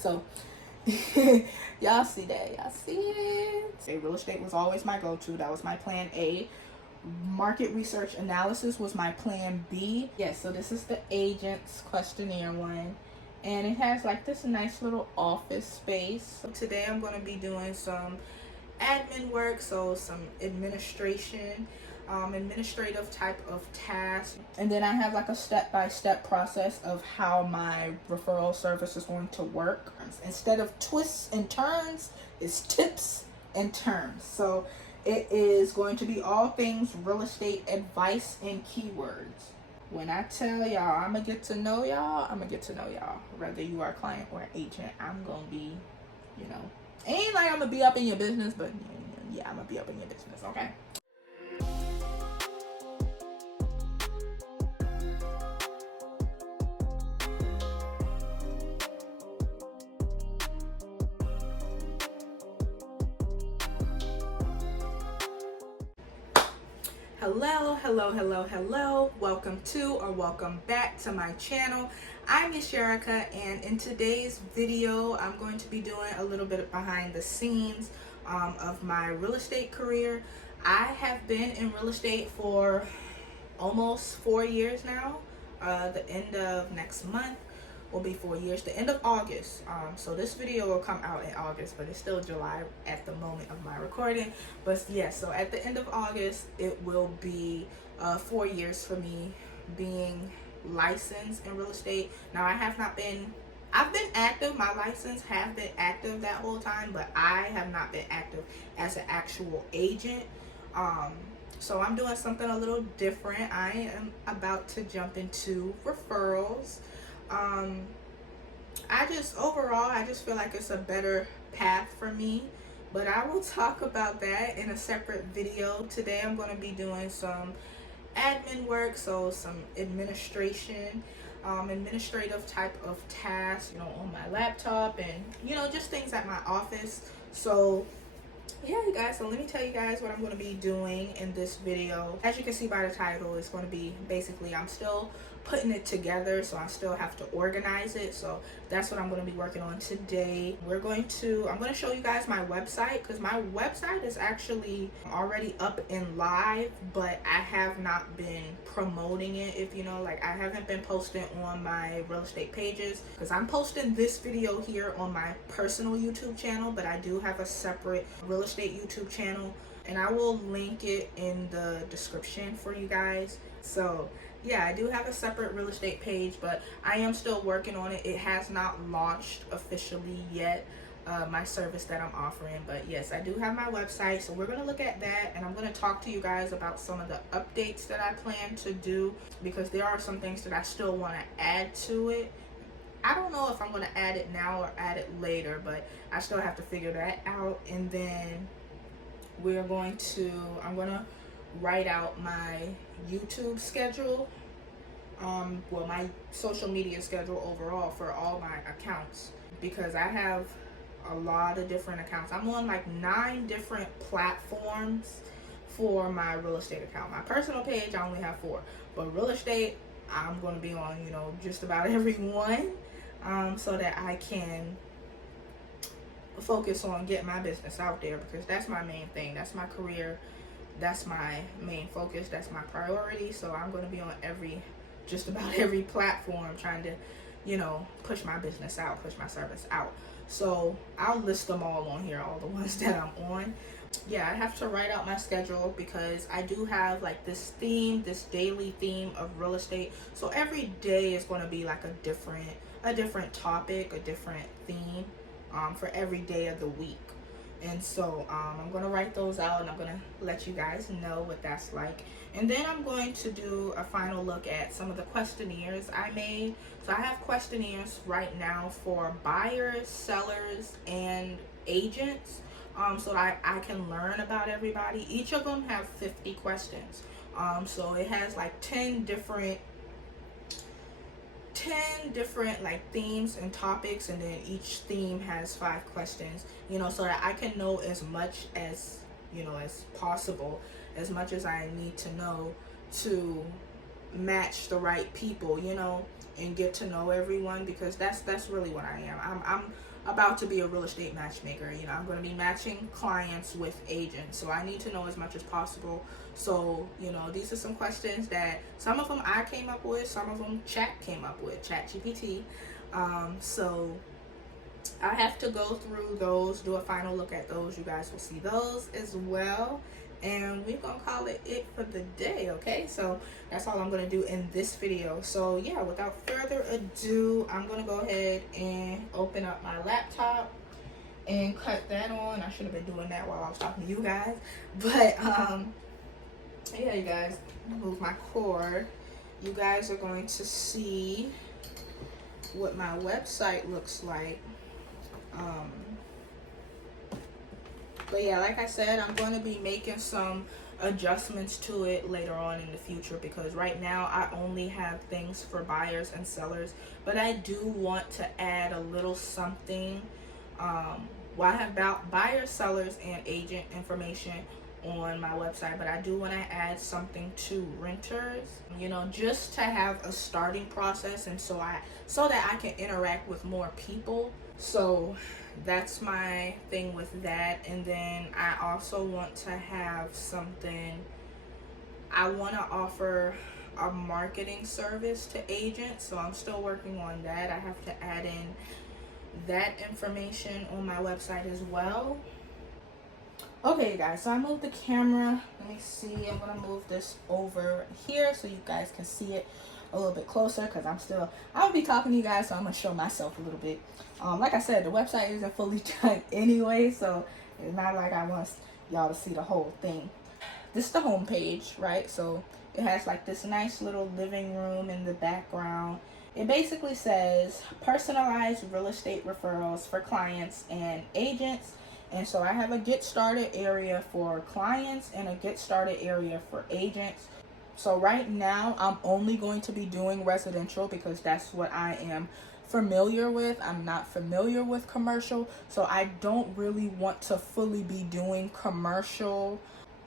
So y'all see that? Y'all see it? Say real estate was always my go-to. That was my plan A. Market research analysis was my plan B. Yes, so this is the agents questionnaire one. And it has like this nice little office space. So today I'm going to be doing some admin work, so some administration, administrative type of tasks. And then I have like a step-by-step process of how my referral service is going to work. Instead of twists and turns, it's tips and turns. So it is going to be all things real estate advice and keywords. When I tell y'all I'm gonna get to know y'all, I'm gonna get to know y'all. Whether you are a client or an agent, I'm gonna be, ain't like I'm gonna be up in your business, but yeah, I'm gonna be up in your business, okay? Hello. Welcome to or welcome back to my channel. I'm Miss Erica, and in today's video, I'm going to be doing a little bit behind the scenes of my real estate career. I have been in real estate for almost 4 years now. The end of next month will be 4 years, the end of August. So this video will come out in August, but it's still July at the moment of my recording. But yeah, so at the end of August, it will be 4 years for me being licensed in real estate. Now I've been active. My license have been active that whole time, but I have not been active as an actual agent. So I'm doing something a little different. I am about to jump into referrals. I just feel like it's a better path for me, but I will talk about that in a separate video. Today I'm going to be doing some admin work, so some administration, administrative type of tasks, on my laptop, and just things at my office. So yeah, you guys, so let me tell you guys what I'm going to be doing in this video. As you can see by the title, it's going to be basically, I'm still putting it together, so I still have to organize it. So that's what I'm going to be working on today. I'm going to show you guys my website, because my website is actually already up and live, but I have not been promoting it. If like, I haven't been posting on my real estate pages, because I'm posting this video here on my personal YouTube channel, but I do have a separate real estate YouTube channel, and I will link it in the description for you guys. So yeah, I do have a separate real estate page, but I am still working on it. It has not launched officially yet, my service that I'm offering. But yes, I do have my website, so we're going to look at that, and I'm going to talk to you guys about some of the updates that I plan to do, because there are some things that I still want to add to it. I don't know if I'm going to add it now or add it later, but I still have to figure that out. And then I'm going to write out my YouTube schedule, well, my social media schedule overall for all my accounts, because I have a lot of different accounts. I'm on like 9 different platforms for my real estate account. My personal page, I only have 4, but real estate, I'm going to be on, just about every one, so that I can focus on getting my business out there, because that's my main thing. That's my career. That's my main focus. That's my priority. So I'm going to be on just about every platform, trying to, push my business out, push my service out. So I'll list them all on here, all the ones that I'm on. Yeah, I have to write out my schedule, because I do have like this daily theme of real estate. So every day is going to be like a different topic, a different theme, for every day of the week. And so I'm going to write those out, and I'm going to let you guys know what that's like. And then I'm going to do a final look at some of the questionnaires I made. So I have questionnaires right now for buyers, sellers, and agents, so that I can learn about everybody. Each of them have 50 questions. So it has like 10 different like themes and topics, and then each theme has 5 questions, so that I can know as much as as possible, as much as I need to know to match the right people, you know, and get to know everyone, because that's really what I am. I'm about to be a real estate matchmaker. You know, I'm going to be matching clients with agents, so I need to know as much as possible. So, you know, these are some questions that some of them I came up with, some of them chat came up with, chat GPT. So I have to go through those, do a final look at those. You guys will see those as well. And we're going to call it for the day, okay? So that's all I'm going to do in this video. So yeah, without further ado, I'm going to go ahead and open up my laptop and cut that on. I should have been doing that while I was talking to you guys. But yeah, you guys, move my cord. You guys are going to see what my website looks like. But yeah, like I said, I'm going to be making some adjustments to it later on in the future, because right now I only have things for buyers and sellers, but I do want to add a little something. Well, I have about buyers, sellers, and agent information on my website, but I do want to add something to renters, you know, just to have a starting process, and so that I can interact with more people. So that's my thing with that. And then I also want to have something, I want to offer a marketing service to agents, so I'm still working on that. I have to add in that information on my website as well. Okay guys, so I moved the camera. Let me see, I'm gonna move this over here so you guys can see it a little bit closer, because I'll be talking to you guys, so I'm gonna show myself a little bit. Like I said, the website isn't fully done anyway, so it's not like I want y'all to see the whole thing. This is the home page, right? So it has like this nice little living room in the background. It basically says personalized real estate referrals for clients and agents. And so I have a get started area for clients and a get started area for agents. So right now I'm only going to be doing residential because that's what I am familiar with. I'm not familiar with commercial, so I don't really want to fully be doing commercial.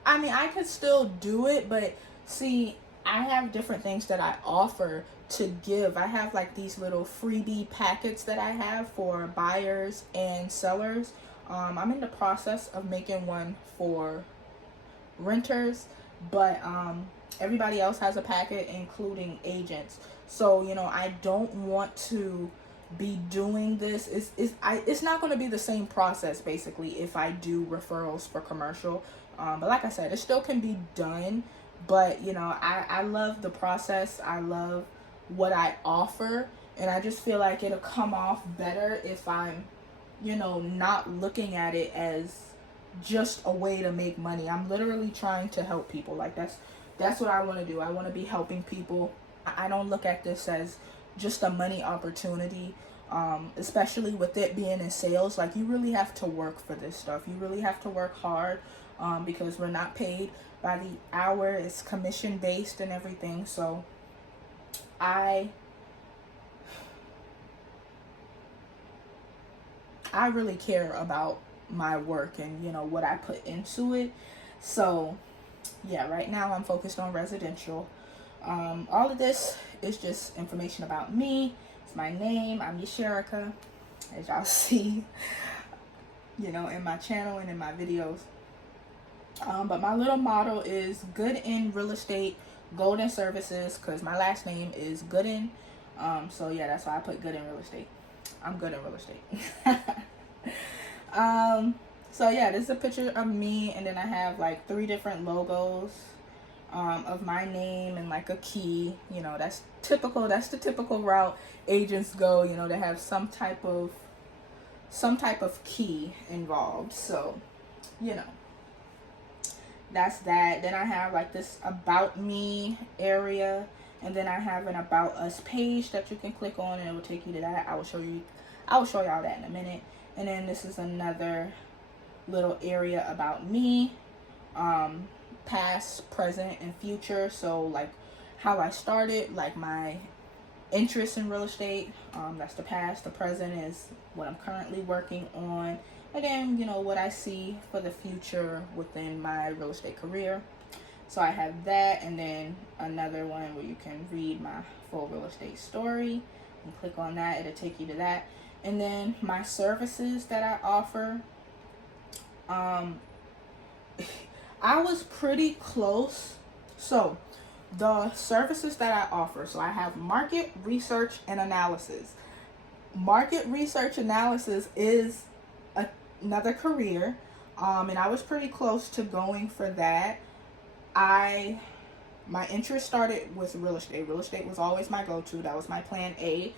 I mean, I could still do it, but see, I have different things that I offer to give. I have like these little freebie packets that I have for buyers and sellers. I'm in the process of making one for renters, but everybody else has a packet, including agents. So, you know, I don't want to be doing this. It's not going to be the same process basically if I do referrals for commercial. But like I said, it still can be done. But, you know, I love the process. I love what I offer. And I just feel like it'll come off better if I'm, you know, not looking at it as just a way to make money. I'm literally trying to help people. Like that's what I want to do. I want to be helping people. I don't look at this as just a money opportunity, especially with it being in sales. Like, you really have to work for this stuff. You really have to work hard, because we're not paid by the hour. It's commission based and everything. So I really care about my work and, you know, what I put into it. So yeah, right now I'm focused on residential. All of this is just information about me. It's my name. I'm Yasherika, as y'all see, you know, in my channel and in my videos. But my little motto is good in real estate, gold in services, because my last name is Gooden. So yeah, that's why I put good in real estate. I'm good in real estate. So yeah, this is a picture of me, and then I have like 3 different logos of my name and like a key. You know, that's typical. That's the typical route agents go, you know, to have some type of key involved. So, you know, that's that. Then I have like this about me area, and then I have an about us page that you can click on and it will take you to that. I will show y'all that in a minute. And then this is another little area about me, past, present, and future. So like how I started, like my interest in real estate, that's the past. The present is what I'm currently working on, and then, you know, what I see for the future within my real estate career. So I have that, and then another one where you can read my full real estate story. And click on that, it'll take you to that. And then my services that I offer. Um, I was pretty close. So the services that I offer, so I have market research and analysis. Market research analysis is another career, and I was pretty close to going for that. My interest started with real estate. Real estate was always my go-to. That was my plan A.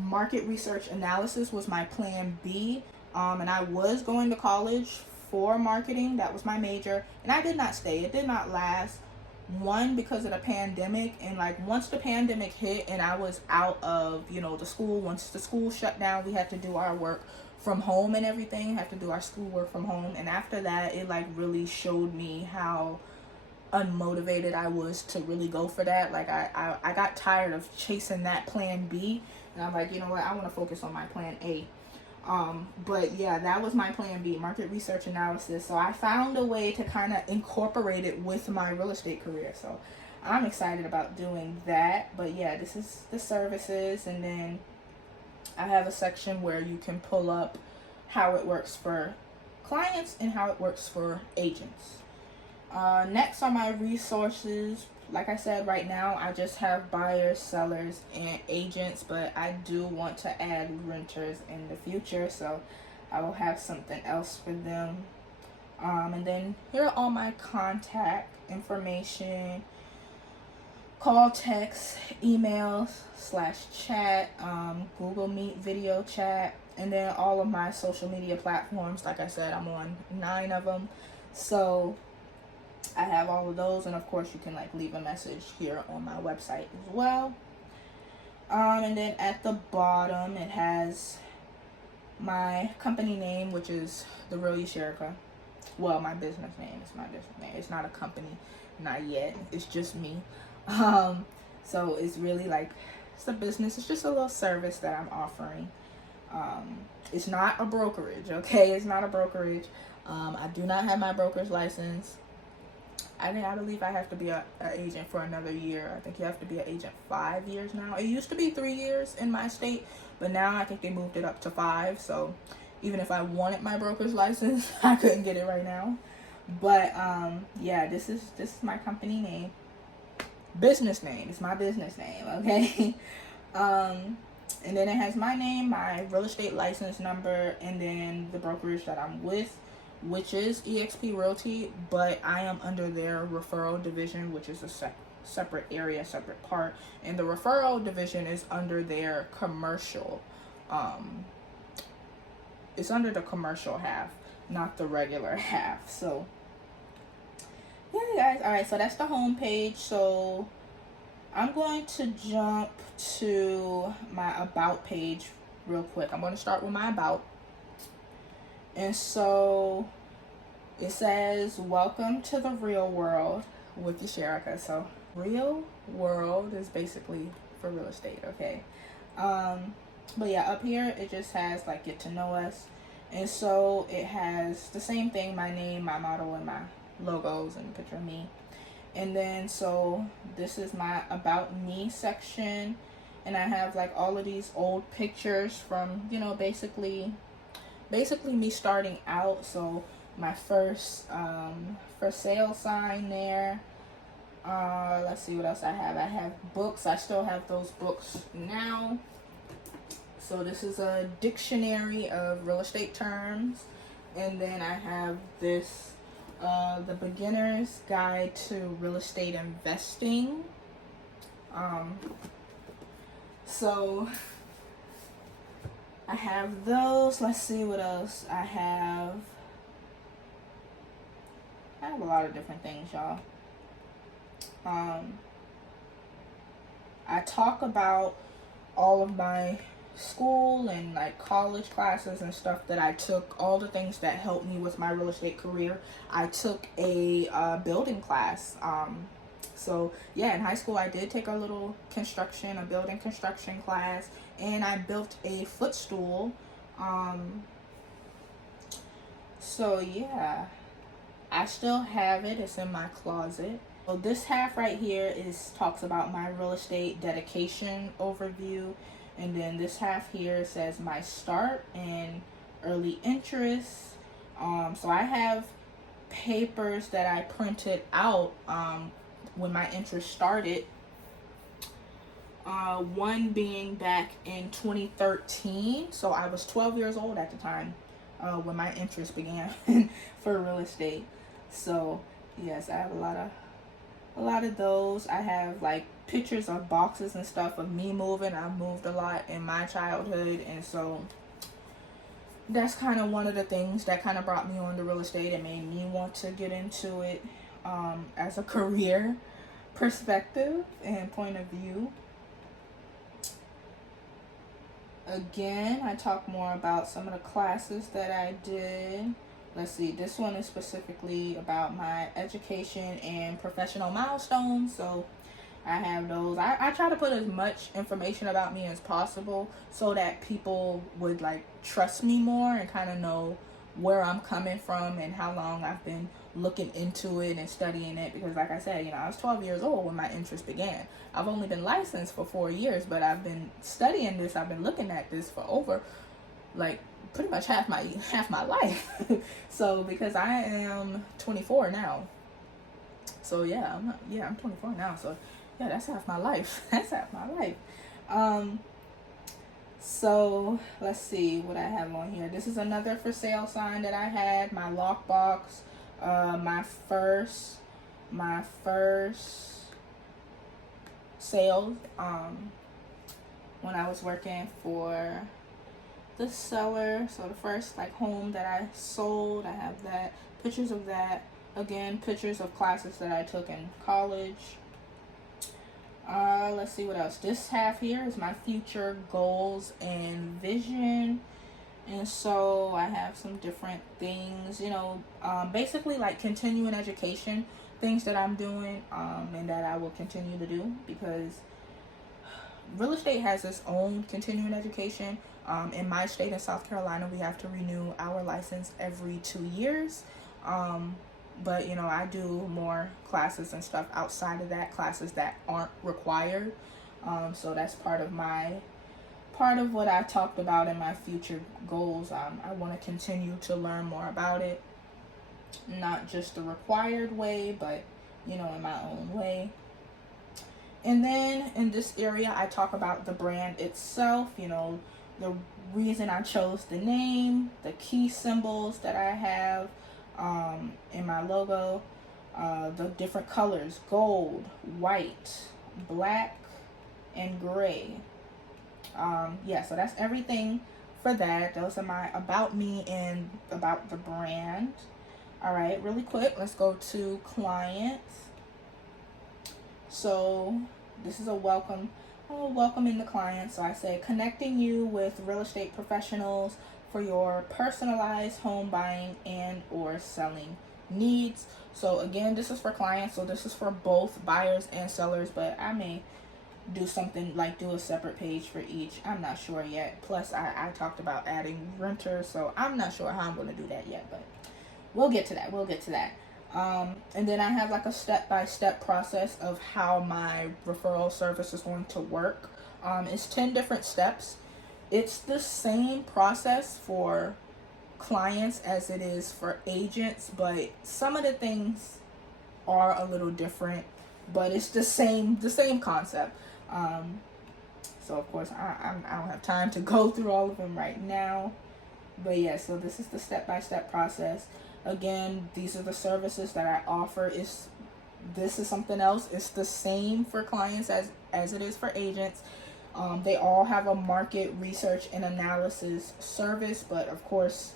Market research analysis was my plan B. And I was going to college for marketing. That was my major, and I did not stay. It did not last. One, because of the pandemic, and like once the pandemic hit and I was out of the school, once the school shut down, we had to do our work from home and everything, have to do our schoolwork from home. And after that, it like really showed me how unmotivated I was to really go for that. Like I got tired of chasing that plan B, and I'm like, you know what, I want to focus on my plan A. But yeah, that was my plan B, market research analysis. So I found a way to kind of incorporate it with my real estate career. So I'm excited about doing that. But yeah, this is the services. And then I have a section where you can pull up how it works for clients and how it works for agents. Next are my resources. Like I said, right now I just have buyers, sellers, and agents, but I do want to add renters in the future, so I will have something else for them. And then here are all my contact information: call, text, emails /chat, Google Meet video chat, and then all of my social media platforms. Like I said, I'm on 9 of them, so I have all of those. And of course you can like leave a message here on my website as well. And then at the bottom it has my company name, which is The Real Yashirika. Well, my business name is my business name. It's not a company, not yet. It's just me. So it's really like, it's a business. It's just a little service that I'm offering. It's not a brokerage, okay? It's not a brokerage. I do not have my broker's license. I believe I have to be an agent for another year. I think you have to be an agent 5 years now. It used to be 3 years in my state, but now I think they moved it up to 5. So even if I wanted my broker's license, I couldn't get it right now. But yeah, this is my company name. Business name. It's my business name, okay? And then it has my name, my real estate license number, and then the brokerage that I'm with, which is eXp Realty, but I am under their referral division, which is a separate area, separate part. And the referral division is under their commercial. It's under the commercial half, not the regular half. So yeah, guys. All right, so that's the home page. So I'm going to jump to my about page real quick. I'm going to start with my about. And so it says, welcome to the real world with Yashirika. So real world is basically for real estate, okay? But yeah, up here it just has like get to know us. And so it has the same thing, my name, my motto, and my logos, and a picture of me. And then so this is my about me section, and I have like all of these old pictures from, basically me starting out. So my first for sale sign there. Let's see what else I have. I have books. I still have those books now. So this is a dictionary of real estate terms. And then I have this the beginner's guide to real estate investing. So I have those. Let's see what else I have. I have a lot of different things, y'all. I talk about all of my school and like college classes and stuff that I took, all the things that helped me with my real estate career. I took a building class. So yeah, in high school I did take a little building construction class, and I built a footstool. So yeah, I still have it. It's in my closet. So this half right here talks about my real estate dedication overview, and then this half here says my start and early interest. So I have papers that I printed out when my interest started. One being back in 2013, so I was 12 years old at the time when my interest began for real estate. So yes, I have a lot of those. I have like pictures of boxes and stuff of me moving. I moved a lot in my childhood, and so that's kind of one of the things that kind of brought me on to real estate and made me want to get into it as a career perspective and point of view. Again, I talk more about some of the classes that I did. Let's see, this one is specifically about my education and professional milestones. So I have those. I try to put as much information about me as possible so that people would like trust me more and kind of know where I'm coming from and how long I've been looking into it and studying it. Because like I said, I was 12 years old when my interest began. I've only been licensed for 4 years, but I've been studying this. I've been looking at this for over like pretty much half my life. So because I am 24 now. So yeah, I'm 24 now. So yeah, that's half my life. That's half my life. So let's see what I have on here. This is another for sale sign that I had. My lockbox. My first sale. When I was working for the seller. So the first like home that I sold. I have that. Pictures of that. Again, pictures of classes that I took in college. Let's see what else. This half here is my future goals and vision. And so I have some different things, basically like continuing education, things that I'm doing, and that I will continue to do, because real estate has its own continuing education. In my state in South Carolina, we have to renew our license every 2 years. But I do more classes and stuff outside of that, classes that aren't required. So that's part of what I talked about in my future goals. I want to continue to learn more about it, not just the required way, but in my own way. And then in this area, I talk about the brand itself, the reason I chose the name, the key symbols that I have in my logo, the different colors: gold, white, black, and gray. So that's everything for that. Those are my about me and about the brand. All right, really quick, let's go to clients. So this is a welcoming the client. So I say connecting you with real estate professionals for your personalized home buying and or selling needs. So again, this is for clients. So this is for both buyers and sellers, but I may do something like do a separate page for each. I'm not sure yet. Plus I talked about adding renters, so I'm not sure how I'm going to do that yet, but we'll get to that. And then I have like a step-by-step process of how my referral service is going to work. It's 10 different steps. It's the same process for clients as it is for agents, but some of the things are a little different, but it's the same concept. So of course I don't have time to go through all of them right now, but yeah, so this is the step-by-step process. Again, these are the services that I offer. This is something else. It's the same for clients as it is for agents. They all have a market research and analysis service, but of course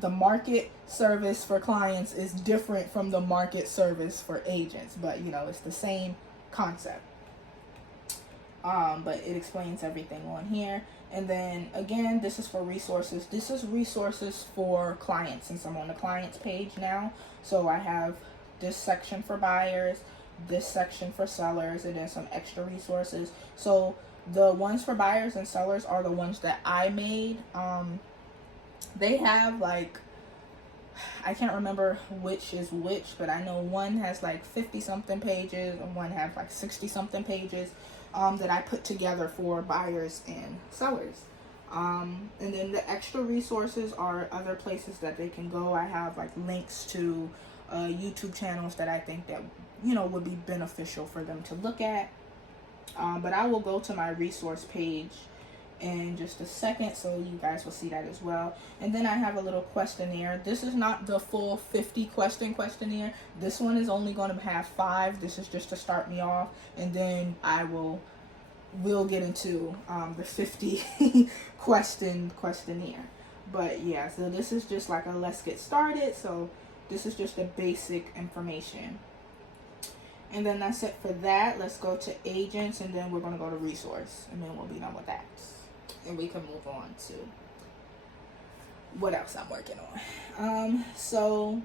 the market service for clients is different from the market service for agents, but it's the same concept. But it explains everything on here. And then again, this is for resources. This is resources for clients, since I'm on the clients page now. So I have this section for buyers, this section for sellers, and then some extra resources. So the ones for buyers and sellers are the ones that I made. They have like I can't remember which is which, but I know one has like 50 something pages and one has like 60 something pages that I put together for buyers and sellers. And then the extra resources are other places that they can go. I have like links to YouTube channels that I think that, you know, would be beneficial for them to look at. But I will go to my resource page in just a second, so you guys will see that as well. And then I have a little questionnaire. This is not the full 50 question questionnaire. This one is only going to have 5. This is just to start me off, and then we'll get into the 50 questionnaire. But yeah, so this is just like a let's get started. So this is just the basic information. And then that's it for that. Let's go to agents, and then we're going to go to resource, and then we'll be done with that. And we can move on to what else I'm working on. So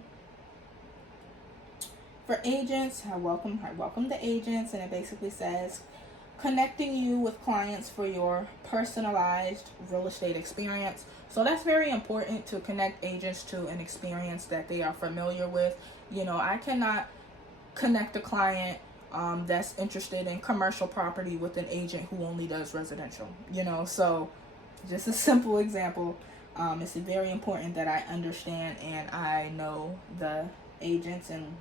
for agents, I welcome the agents, and it basically says connecting you with clients for your personalized real estate experience. So that's very important, to connect agents to an experience that they are familiar with. You know, I cannot connect a client that's interested in commercial property with an agent who only does residential, you know. So just a simple example, it's very important that I understand and I know the agents and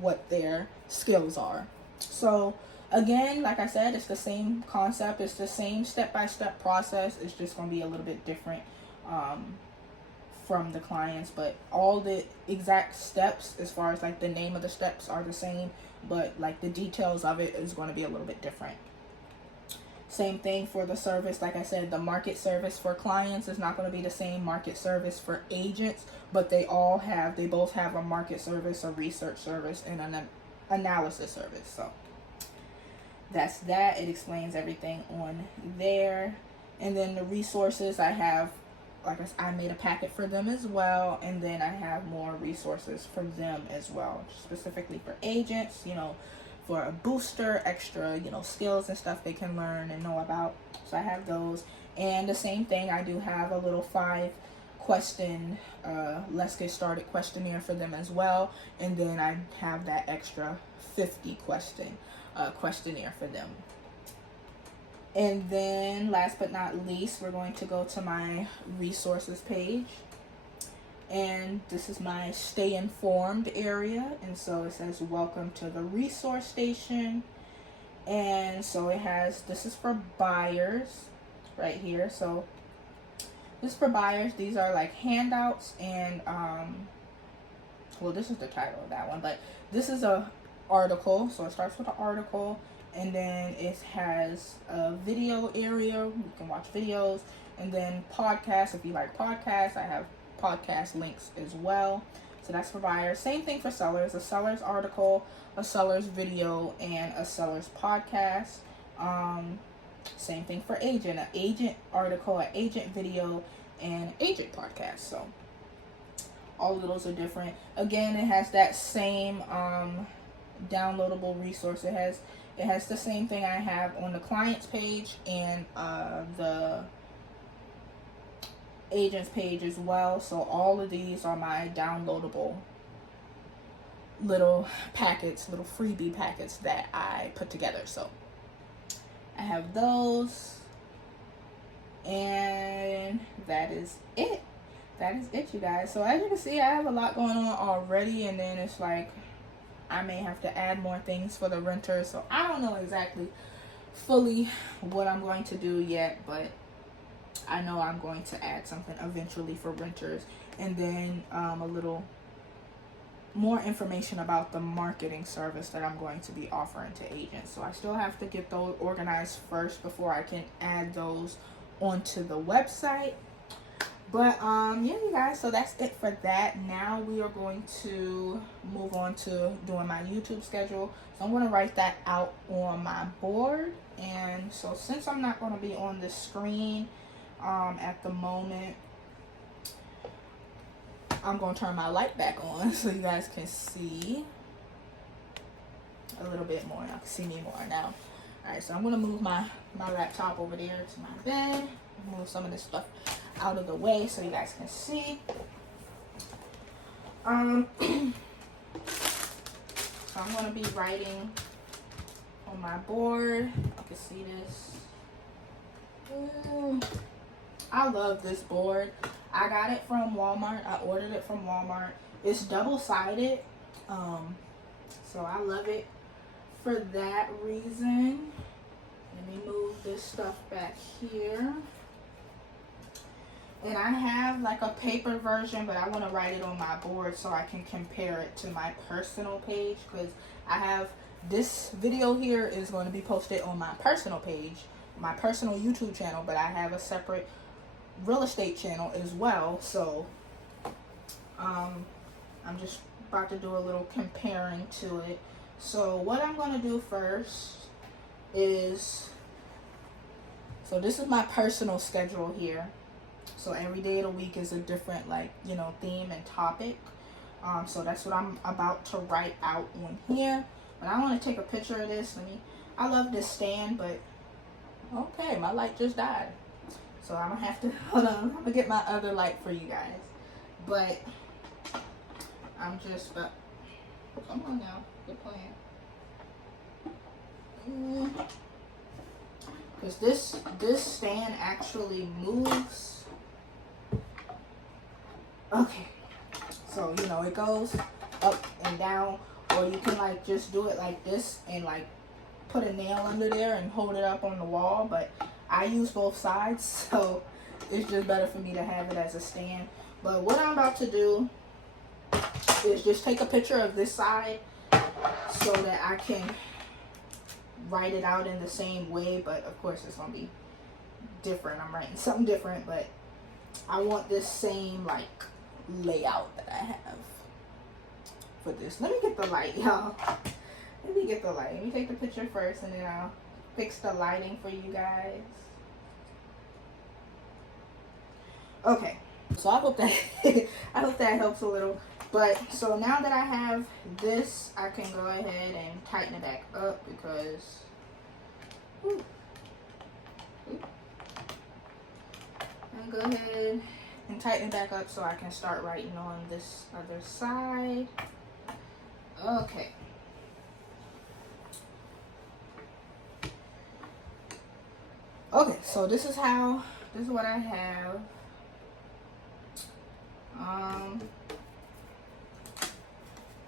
what their skills are. So again, like I said, it's the same concept, it's the same step-by-step process. It's just going to be a little bit different from the clients, but all the exact steps, as far as like the name of the steps, are the same, but like the details of it is going to be a little bit different. Same thing for the service. Like I said, the market service for clients is not going to be the same market service for agents, but they both have a market service, a research service, and an analysis service. So that's that. It explains everything on there. And then the resources, I have, like I made a packet for them as well, and then I have more resources for them as well, specifically for agents, you know, for a booster, extra, you know, skills and stuff they can learn and know about. So I have those. And the same thing, I do have a little 5 question let's get started questionnaire for them as well, and then I have that extra 50 questionnaire for them. And then last but not least, we're going to go to my resources page. And this is my stay informed area. And so it says welcome to the resource station. And so it has, this is for buyers right here. So this is for buyers. These are like handouts and, well, this is the title of that one, but this is a article. So it starts with an article. And then it has a video area. You can watch videos. And then podcasts. If you like podcasts, I have podcast links as well. So that's for buyers. Same thing for sellers. A seller's article, a seller's video, and a seller's podcast. Same thing for agent. An agent article, an agent video, and agent podcast. So all of those are different. Again, it has that same downloadable resource. It has the same thing I have on the client's page and the agent's page as well. So all of these are my downloadable little packets, little freebie packets that I put together. So I have those, and that is it. That is it, you guys. So as you can see, I have a lot going on already, and then it's like I may have to add more things for the renters. So I don't know exactly fully what I'm going to do yet, but I know I'm going to add something eventually for renters. And then a little more information about the marketing service that I'm going to be offering to agents. So I still have to get those organized first before I can add those onto the website. But yeah, you guys, so that's it for that. Now we are going to move on to doing my YouTube schedule. So I'm going to write that out on my board. And so since I'm not going to be on the screen at the moment, I'm going to turn my light back on so you guys can see a little bit more. Y'all can see me more now. Alright, so I'm going to move my laptop over there to my bed. Move some of this stuff out of the way so you guys can see. So I'm going to be writing on my board. You can see this. I love this board. I got it from Walmart. I ordered it from Walmart. It's double-sided. So I love it for that reason. Let me move this stuff back here. And I have like a paper version, but I want to write it on my board so I can compare it to my personal page, because I have this video here is going to be posted on my personal page, my personal YouTube channel, but I have a separate real estate channel as well. So I'm just about to do a little comparing to it. So what I'm going to do first is, so this is my personal schedule here. So every day of the week is a different, like, you know, theme and topic. So that's what I'm about to write out on here. But I want to take a picture of this. I love this stand, but okay, my light just died. So I'm going to have to, hold on, I'm going to get my other light for you guys. But I'm just, come on now, good plan. Because this stand actually moves. Okay, so you know, it goes up and down, or you can like just do it like this and like put a nail under there and hold it up on the wall, but I use both sides, so it's just better for me to have it as a stand. But what I'm about to do is just take a picture of this side so that I can write it out in the same way, but of course it's gonna be different. I'm writing something different, but I want this same like layout that I have for this. Let me get the light, y'all. Let me get the light. Let me take the picture first, and then I'll fix the lighting for you guys. Okay, so I hope that I hope that helps a little. But so now that I have this, I can go ahead and tighten it back up, because and go ahead and tighten it back up so I can start writing on this other side. Okay. Okay, so this is what I have.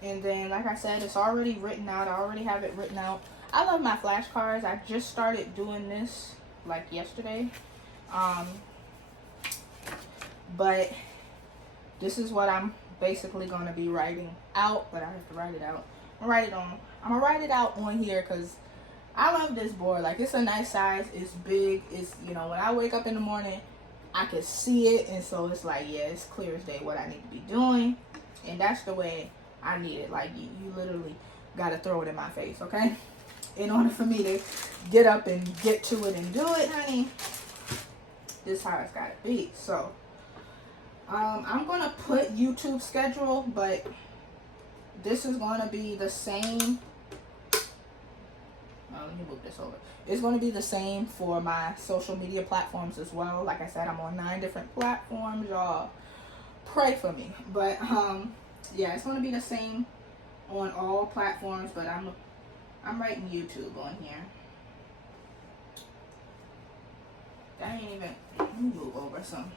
And then, like I said, it's already written out. I already have it written out. I love my flashcards. I just started doing this like yesterday. But this is what I'm basically going to be writing out, but I have to write it out. I'm gonna write it out on here, because I love this board. Like, it's a nice size. It's big. It's, you know, when I wake up in the morning, I can see it, and so it's like, yeah, it's clear as day what I need to be doing, and that's the way I need it. Like, you literally got to throw it in my face, okay? In order for me to get up and get to it and do it, honey, this is how it's got to be. So I'm going to put YouTube schedule, but this is going to be the same. Let me move this over. It's going to be the same for my social media platforms as well. Like I said, I'm on 9 different platforms. Y'all pray for me. But yeah, it's going to be the same on all platforms, but I'm writing YouTube on here. That ain't even, let me move over some.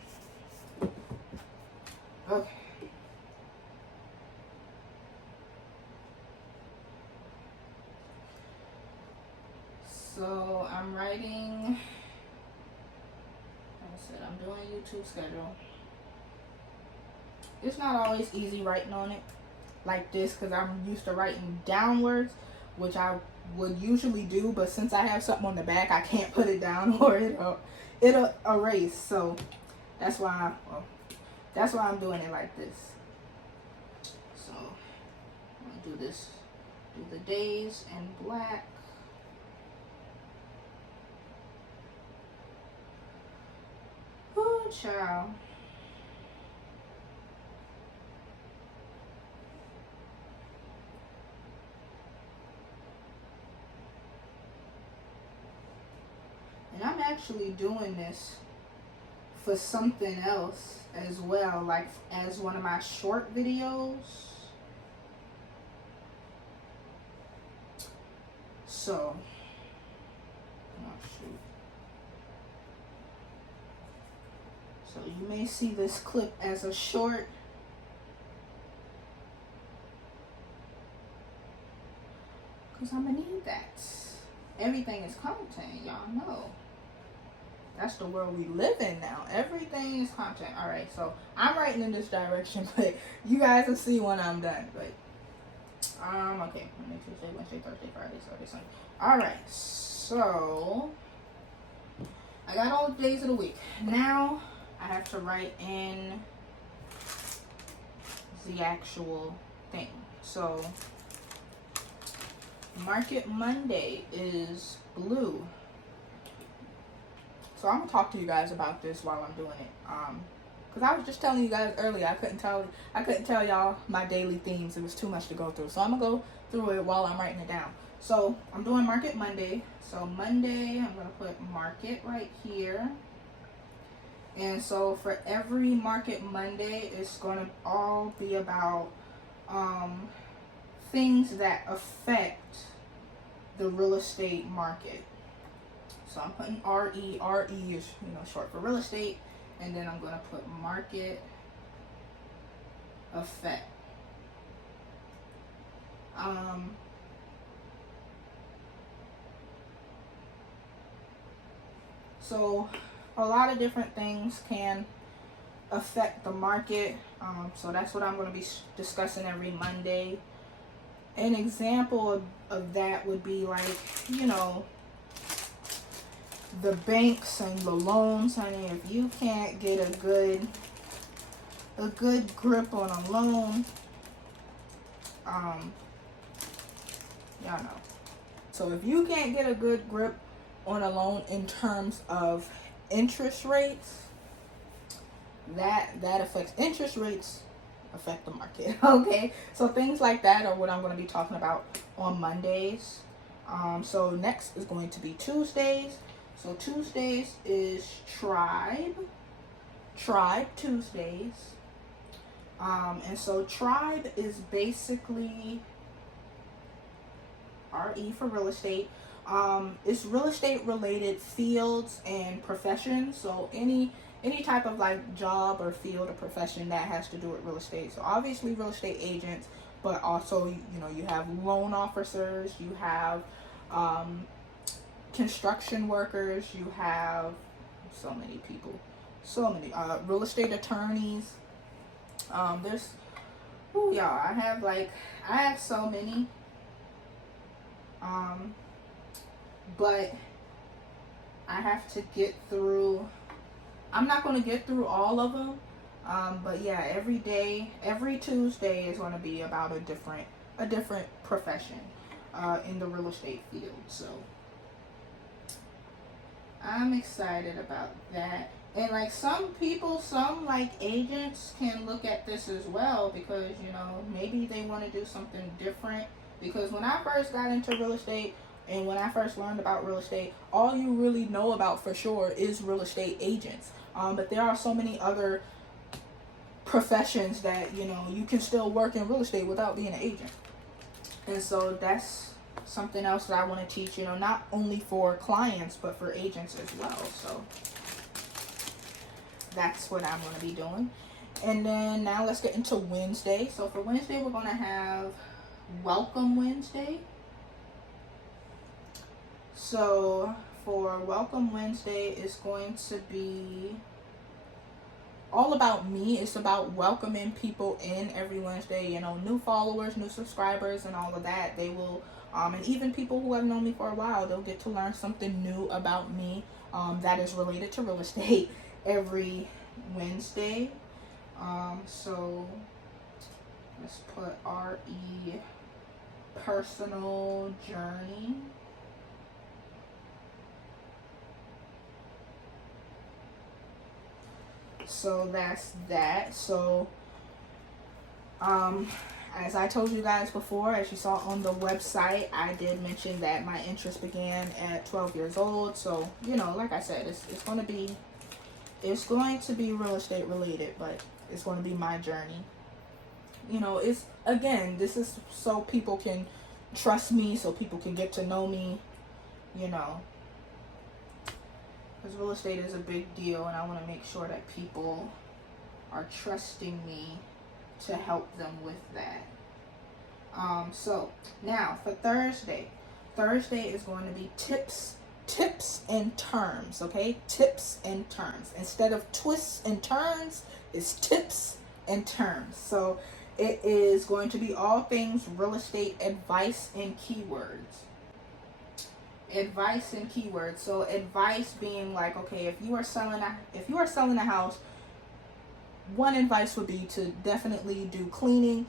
Okay. So I'm writing, like I said, I'm doing a YouTube schedule. It's not always easy writing on it like this, because I'm used to writing downwards, which I would usually do, but since I have something on the back, I can't put it down or it'll erase. So that's why I'm doing it like this. So I'm gonna do this, do the days in black. Ooh, child. And I'm actually doing this for something else as well, like as one of my short videos. So, oh shoot. So you may see this clip as a short. Because I'm gonna need that. Everything is content, y'all know. That's the world we live in now. Everything is content. Alright, so I'm writing in this direction, but you guys will see when I'm done. But okay. Monday, Tuesday, Wednesday, Thursday, Friday, Saturday, Sunday. Alright, so I got all the days of the week. Now I have to write in the actual thing. So Market Monday is blue. So I'm gonna talk to you guys about this while I'm doing it. Because I was just telling you guys earlier, I couldn't tell y'all my daily themes. It was too much to go through. So I'm gonna go through it while I'm writing it down. So I'm doing Market Monday. So Monday, I'm gonna put market right here. And so for every Market Monday, it's gonna all be about things that affect the real estate market. So I'm putting RE. RE is, short for real estate. And then I'm going to put market effect. So a lot of different things can affect the market. So that's what I'm going to be discussing every Monday. An example of that would be like, the banks and the loans. Honey, if you can't get a good grip on a loan, y'all know. So if you can't get a good grip on a loan in terms of interest rates, that affects interest rates affect the market. Okay, so things like that are what I'm going to be talking about on Mondays. So next is going to be Tuesdays. So Tuesdays is Tribe Tuesdays. And so Tribe is basically RE for real estate. It's real estate related fields and professions. So any type of like job or field or profession that has to do with real estate. So obviously real estate agents, but also, you have loan officers, you have construction workers, you have so many people, real estate attorneys. Y'all, I have so many, but I have to get through. I'm not going to get through all of them, but yeah, every Tuesday is going to be about a different profession in the real estate field. So I'm excited about that. And like some like agents can look at this as well, because maybe they want to do something different. Because when I first got into real estate and when I first learned about real estate, all you really know about for sure is real estate agents. But there are so many other professions that you can still work in real estate without being an agent. And so that's something else that I want to teach, not only for clients but for agents as well. So that's what I'm going to be doing. And then now let's get into Wednesday. So for Wednesday, we're going to have Welcome Wednesday. So for Welcome Wednesday, it's going to be all about me. It's about welcoming people in every Wednesday, new followers, new subscribers, and all of that. They will, and even people who have known me for a while, they'll get to learn something new about me that is related to real estate every Wednesday. So let's put RE personal journey. So that's that. So as I told you guys before, as you saw on the website, I did mention that my interest began at 12 years old. So like I said, it's going to be It's going to be real estate related, but it's going to be my journey. You know, it's, again, this is so people can trust me, so people can get to know me, you know, because real estate is a big deal, and I want to make sure that people are trusting me to help them with that. So now for Thursday is going to be tips and terms. Okay, tips and terms. Instead of twists and turns, it's tips and terms. So it is going to be all things real estate advice and keywords. Advice and keywords. So advice being like, okay, if you are selling a house, one advice would be to definitely do cleaning.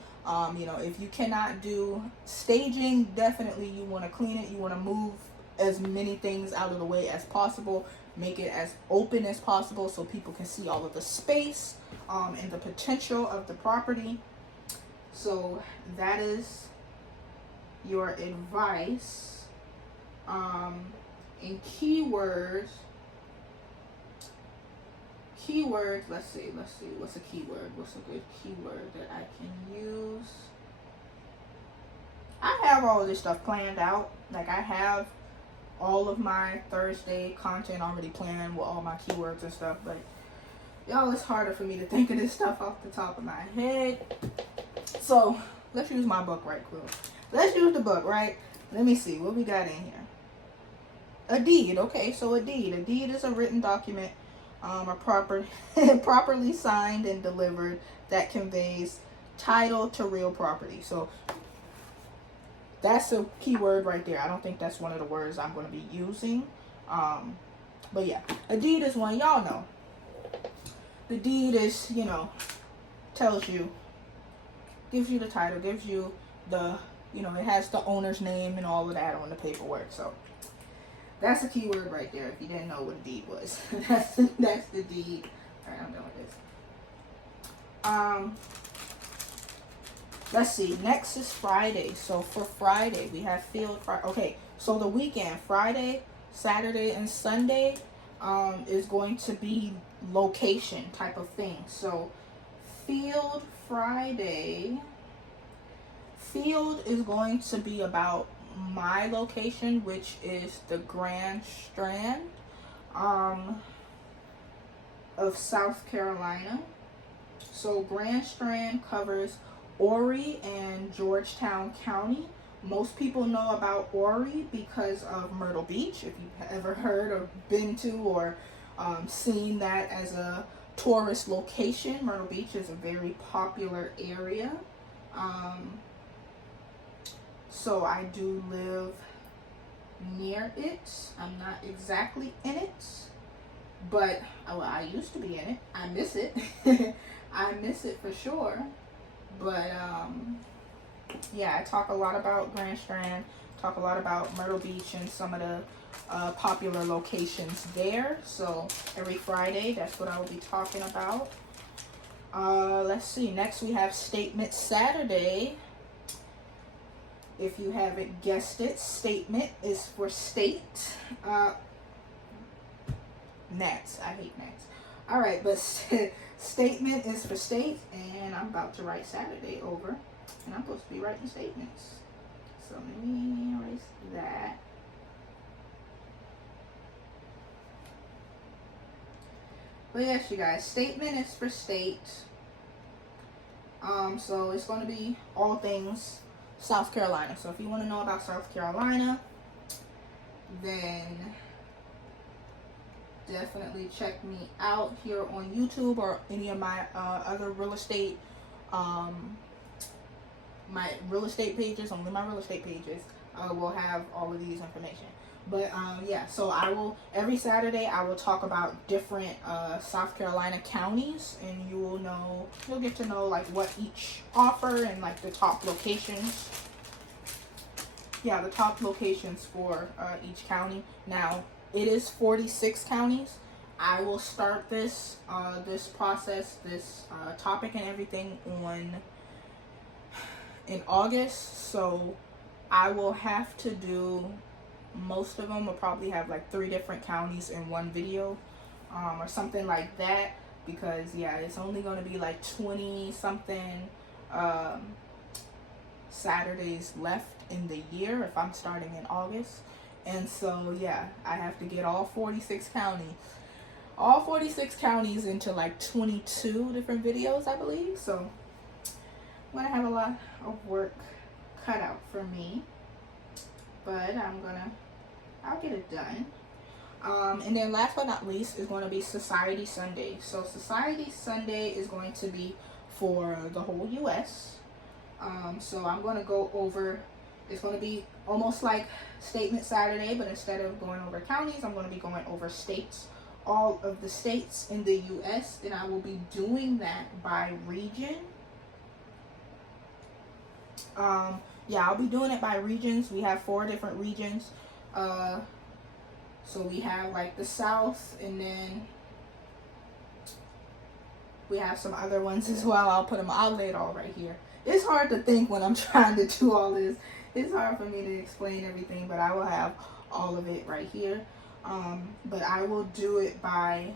You know, if you cannot do staging, definitely you want to clean it. You want to move as many things out of the way as possible. Make it as open as possible so people can see all of the space and the potential of the property. So that is your advice. In keywords, let's see, what's a keyword? What's a good keyword that I can use? I have all of this stuff planned out. Like, I have all of my Thursday content already planned with all my keywords and stuff, but y'all, it's harder for me to think of this stuff off the top of my head. So let's use my book right quick. Let's use the book, right? Let me see what we got in here. A deed. Okay, so a deed. A deed is a written document, properly signed and delivered, that conveys title to real property. So that's a keyword right there. I don't think that's one of the words I'm going to be using. But yeah, a deed is one. Y'all know. The deed is, you know, tells you, gives you the title, gives you the, you know, it has the owner's name and all of that on the paperwork. So that's a keyword right there. If you didn't know what a deed was, that's the deed. All right, I'm done with this. Let's see. Next is Friday. So for Friday, we have Field Friday. Okay, so the weekend, Friday, Saturday, and Sunday, is going to be location type of thing. So Field Friday, Field is going to be about my location, which is the Grand Strand of South Carolina. So Grand Strand covers Horry and Georgetown County. Most people know about Horry because of Myrtle Beach. If you've ever heard or been to or seen that as a tourist location, Myrtle Beach is a very popular area. So I do live near it. I'm not exactly in it, but I used to be in it. I miss it. I miss it for sure. But yeah, I talk a lot about Grand Strand, talk a lot about Myrtle Beach and some of the popular locations there. So every Friday, that's what I will be talking about. Let's see. Next, we have Statement Saturday. If you haven't guessed it, statement is for state. Gnats. I hate gnats. All right, but statement is for state, and I'm about to write Saturday over, and I'm supposed to be writing statements. So let me erase that. But yes, you guys, statement is for state. So it's going to be all things South Carolina. So if you want to know about South Carolina, then definitely check me out here on YouTube or any of my other real estate pages. Only my real estate pages will have all of these information. But yeah, so I will, every Saturday I will talk about different South Carolina counties, and you'll get to know like what each offer and like the top locations. Yeah, the top locations for each county. Now, it is 46 counties. I will start this process, this topic and everything in August. So I will have to do, most of them will probably have like 3 different counties in one video. or something like that, because yeah, it's only going to be like 20 something Saturdays left in the year if I'm starting in August. And so yeah, I have to get all 46 counties into like 22 different videos, I believe. So I'm gonna have a lot of work cut out for me, but I'll get it done. And then last but not least is going to be Society Sunday. So Society Sunday is going to be for the whole US. So I'm going to go over, it's going to be almost like Statement Saturday, but instead of going over counties, I'm going to be going over states, all of the states in the US, and I will be doing that by region. Yeah, I'll be doing it by regions. We have 4 different regions. So we have like the South, and then we have some other ones as well. I'll lay it all right here. It's hard to think when I'm trying to do all this. It's hard for me to explain everything, but I will have all of it right here. But I will do it by,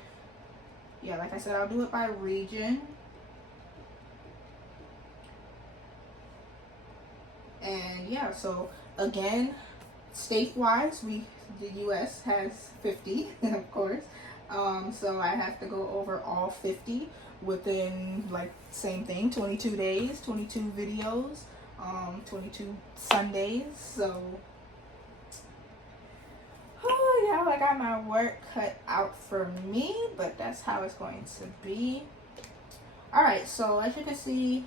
yeah, like I said, I'll do it by region. And yeah, so again, state-wise, the US has 50, of course. So I have to go over all 50 within, like, same thing, 22 days, 22 videos, 22 Sundays. So yeah, I got my work cut out for me, but that's how it's going to be. All right, so as you can see,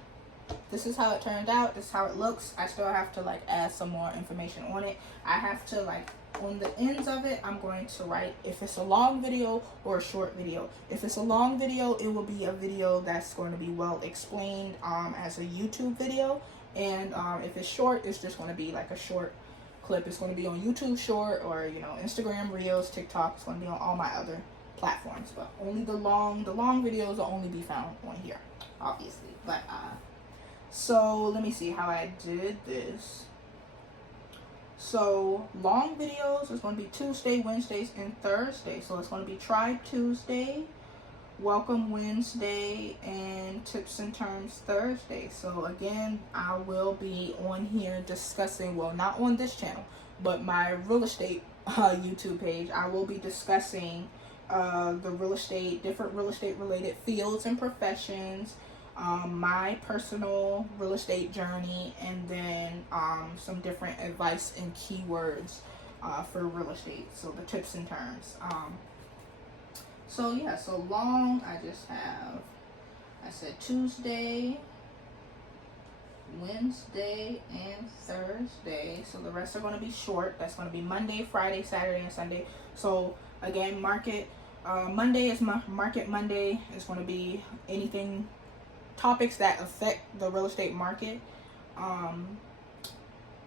this is how it turned out. This is how it looks. I still have to like add some more information on it. I have to like, on the ends of it, I'm going to write if it's a long video or a short video. If it's a long video, it will be a video that's going to be well explained as a YouTube video. And if it's short, it's just going to be like a short clip. It's going to be on YouTube Short, or Instagram Reels, TikTok. It's going to be on all my other platforms. But only the long videos will only be found on here, obviously. But so let me see how I did this. So long videos is going to be Tuesday, Wednesdays, and Thursday. So it's going to be Tribe Tuesday, Welcome Wednesday, and Tips and Terms Thursday. So again, I will be on here discussing, well, not on this channel, but my real estate YouTube page. I will be discussing different real estate related fields and professions, my personal real estate journey, and then some different advice and keywords for real estate. So the tips and terms. So yeah, so long, I said Tuesday, Wednesday, and Thursday. So the rest are going to be short. That's going to be Monday, Friday, Saturday, and Sunday. So again, Monday is my Market Monday. It's going to be anything, topics that affect the real estate market.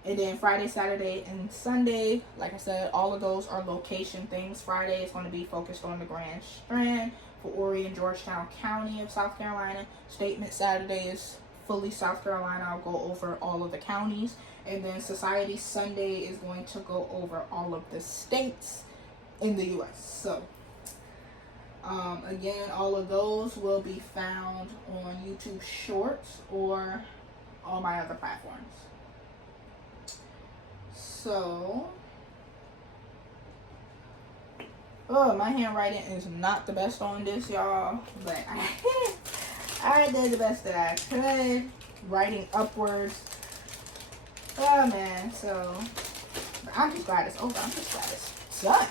And then Friday, Saturday, and Sunday, like I said, all of those are location things. Friday is going to be focused on the Grand Strand for Horry and Georgetown County of South Carolina. Statement Saturday is fully South Carolina. I'll go over all of the counties. And then Society Sunday is going to go over all of the states in the U.S. So again, all of those will be found on YouTube Shorts or all my other platforms. So, my handwriting is not the best on this, y'all, but I did the best that I could, writing upwards. Oh man, so I'm just glad it's over. I'm just glad it's done.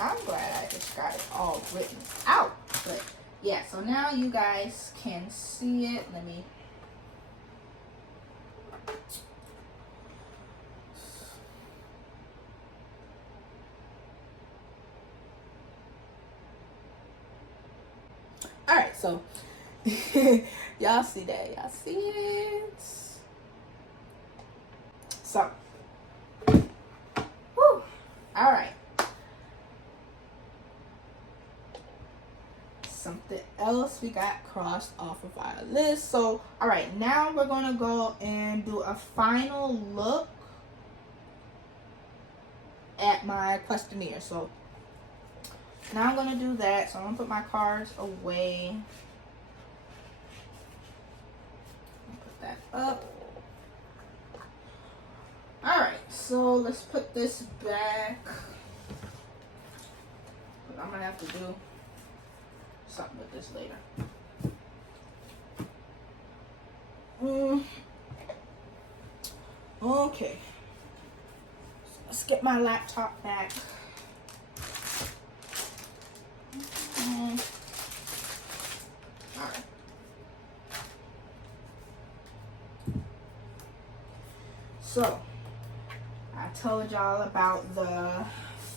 I'm glad I just got it all written out. But yeah, so now you guys can see it. Let me. All right, so y'all see that? Y'all see it? So, whew, all right. Something else we got crossed off of our list. So, all right, now we're gonna go and do a final look at my questionnaire. So now I'm gonna do that. So I'm gonna put my cards away. Put that up. Alright, so let's put this back. I'm gonna have to do something with this later. Okay. So let's get my laptop back. Alright. So I told y'all about the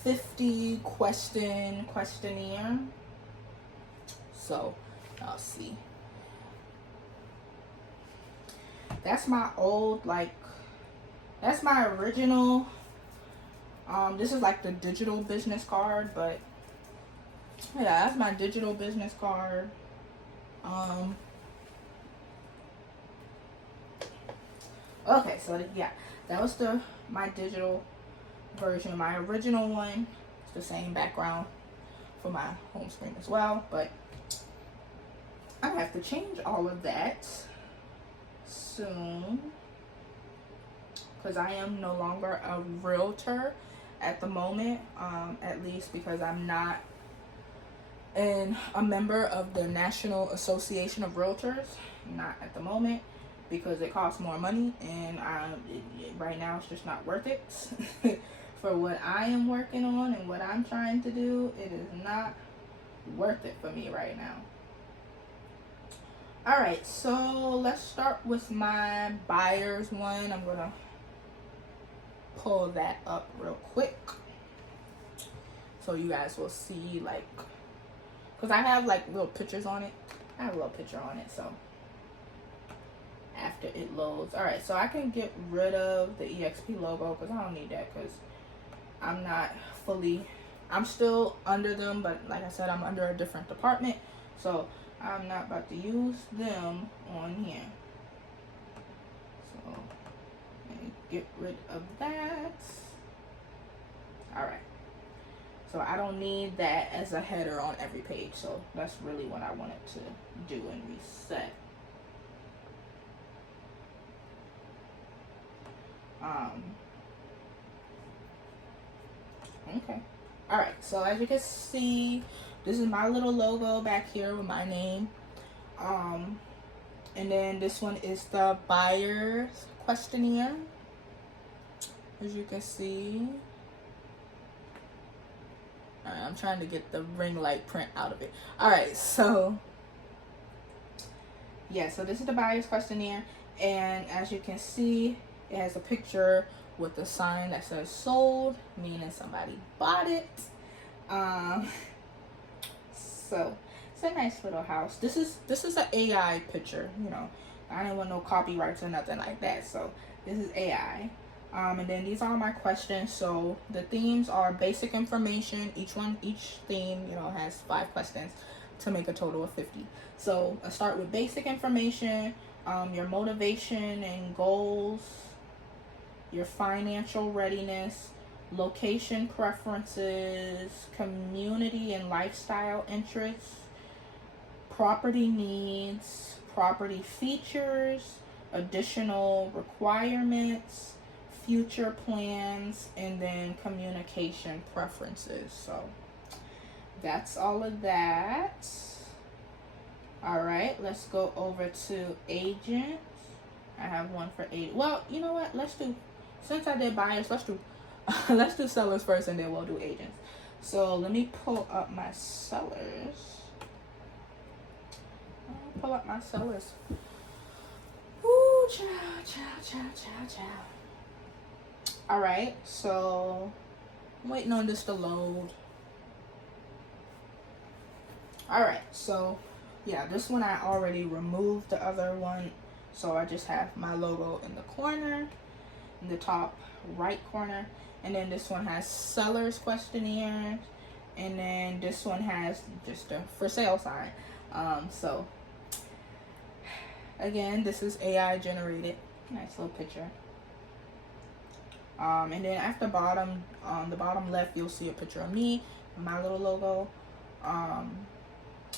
50 question questionnaire. So I'll see. That's my old, like, that's my original. This is like the digital business card, but yeah, that's my digital business card. Okay, so yeah, that was my digital version. My original one, it's the same background for my home screen as well, but I have to change all of that soon because I am no longer a realtor at the moment, at least because I'm not a member of the National Association of Realtors, not at the moment, because it costs more money, and right now it's just not worth it. For what I am working on and what I'm trying to do, it is not worth it for me right now. Alright, so let's start with my buyer's one. I'm gonna pull that up real quick so you guys will see, like, because I have like little pictures on it. I have a little picture on it, so after it loads. Alright, so I can get rid of the EXP logo because I don't need that, because I'm still under them, but like I said, I'm under a different department, so I'm not about to use them on here. So let me get rid of that. Alright, so I don't need that as a header on every page, so that's really what I wanted to do and reset. Okay. Alright, so as you can see, this is my little logo back here with my name. And then this one is the buyer's questionnaire. As you can see. Alright, I'm trying to get the ring light print out of it. Alright, so yeah, so this is the buyer's questionnaire, and as you can see, it has a picture with a sign that says sold, meaning somebody bought it. So it's a nice little house. This is an AI picture, you know. I didn't want no copyrights or nothing like that, so this is AI. And then these are my questions. So the themes are basic information. Each theme, you know, has 5 questions to make a total of 50. So I start with basic information, your motivation and goals, your financial readiness, location preferences, community and lifestyle interests, property needs, property features, additional requirements, future plans, and then communication preferences. So that's all of that. All right, let's go over to agents. I have one for agent. Well, you know what? Let's do, since I did buyers, let's do let's do sellers first, and then we'll do agents. So let me pull up my sellers. I'll pull up my sellers. Ooh, ciao. All right, so I'm waiting on this to load. All right, so yeah, this one I already removed the other one, so I just have my logo in the corner, in the top right corner, and then this one has seller's questionnaire, and then this one has just a for sale sign. So again, this is AI generated. Nice little picture. And then at the bottom, on the bottom left, you'll see a picture of me, my little logo.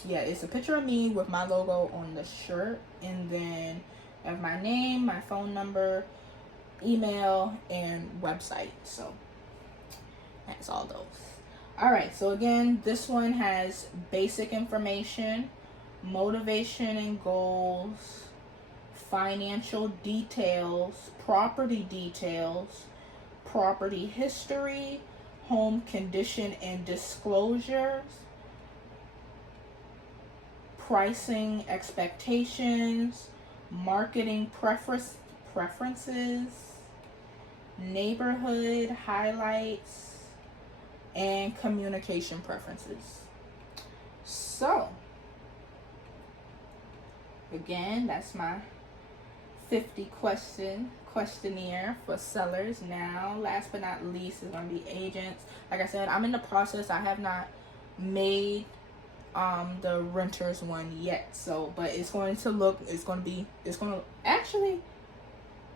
Yeah, it's a picture of me with my logo on the shirt, and then I have my name, my phone number, email, and website. So that's all those. All right, so again, this one has basic information, motivation and goals, financial details, property details, property history, home condition and disclosures, pricing expectations, marketing preferences, neighborhood highlights, and communication preferences. So, again, that's my 50 questionnaire for sellers. Now, last but not least, is going to be agents. Like I said, I'm in the process. I have not made the renters one yet, so but it's going to actually,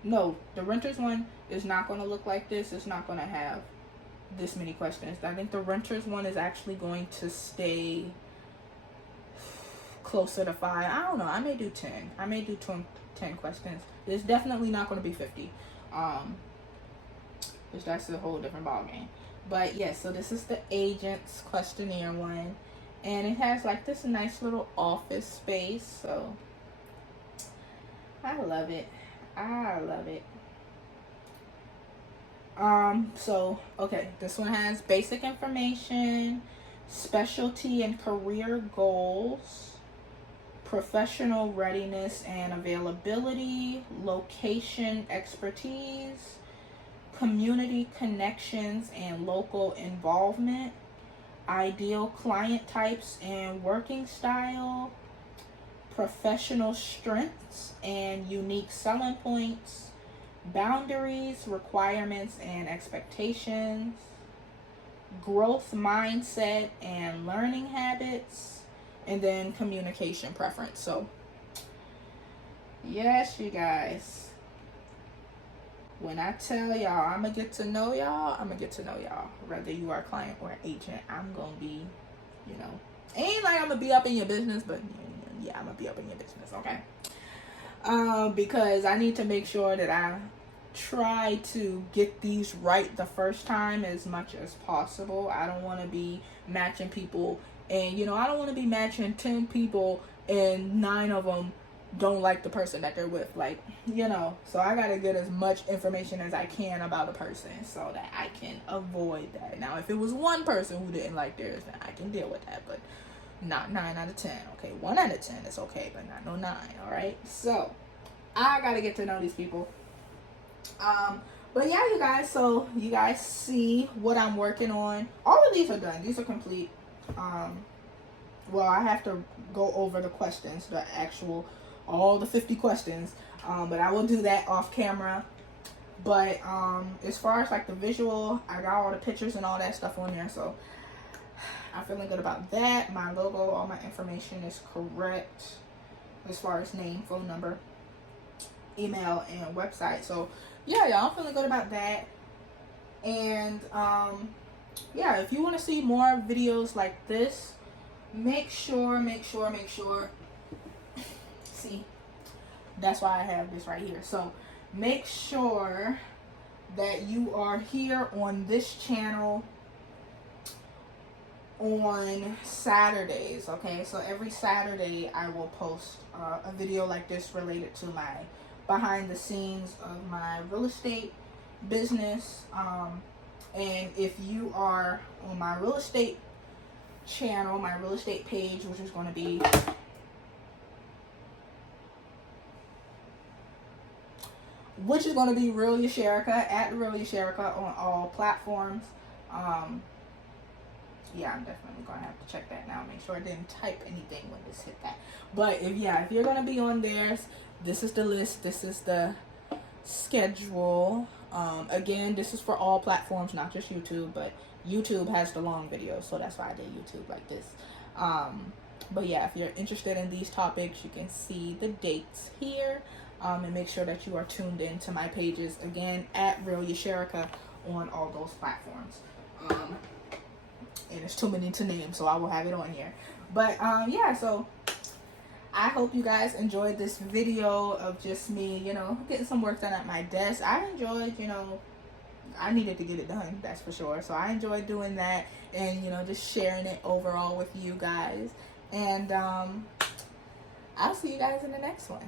no, the renters one is not going to look like this. It's not going to have this many questions. I think the renters one is actually going to stay closer to 5. I don't know, I may do 10. I may do 10 questions. It's definitely not going to be 50, which that's a whole different ball game. But yeah, so this is the agents questionnaire one, and it has like this nice little office space. So I love it. So okay, this one has basic information, specialty and career goals, professional readiness and availability, location expertise, community connections and local involvement, ideal client types and working style, professional strengths and unique selling points, boundaries, requirements and expectations, growth mindset and learning habits, and then communication preference. So yes, you guys, when I tell y'all I'm gonna get to know y'all, whether you are a client or an agent. I'm gonna be, ain't like I'm gonna be up in your business, but yeah, I'm gonna be up in your business, okay? Because I need to make sure that I try to get these right the first time as much as possible. I don't want to be matching people, and I don't want to be matching 10 people and 9 of them don't like the person that they're with, so I gotta get as much information as I can about a person so that I can avoid that. Now, if it was one person who didn't like theirs, then I can deal with that, but not 9 out of 10. Okay, 1 out of 10 is okay, but not no 9. All right, so I gotta get to know these people. But yeah, you guys, so you guys see what I'm working on. All of these are done. These are complete. Well, I have to go over the questions, all the 50 questions, but I will do that off camera. But as far as like the visual, I got all the pictures and all that stuff on there, so I'm feeling good about that. My logo, all my information is correct as far as name, phone number, email, and website. So yeah, y'all, I'm feeling good about that. And yeah, if you want to see more videos like this, make sure see, that's why I have this right here. So make sure that you are here on this channel on Saturdays, okay? So every Saturday I will post a video like this related to my behind the scenes of my real estate business. And if you are on my real estate channel, my real estate page, which is going to be Real Yasherica, at Real Yasherica on all platforms. Yeah, I'm definitely gonna have to check that now. Make sure I didn't type anything when this hit that. But if you're gonna be on there, this is the list. This is the schedule. Again, this is for all platforms, not just YouTube. But YouTube has the long videos, so that's why I did YouTube like this. But yeah, if you're interested in these topics, you can see the dates here. And make sure that you are tuned in to my pages, again, at Real Yasherica on all those platforms. And there's too many to name, so I will have it on here. But yeah, so I hope you guys enjoyed this video of just me, getting some work done at my desk. I enjoyed, I needed to get it done, that's for sure. So I enjoyed doing that, and just sharing it overall with you guys. And I'll see you guys in the next one.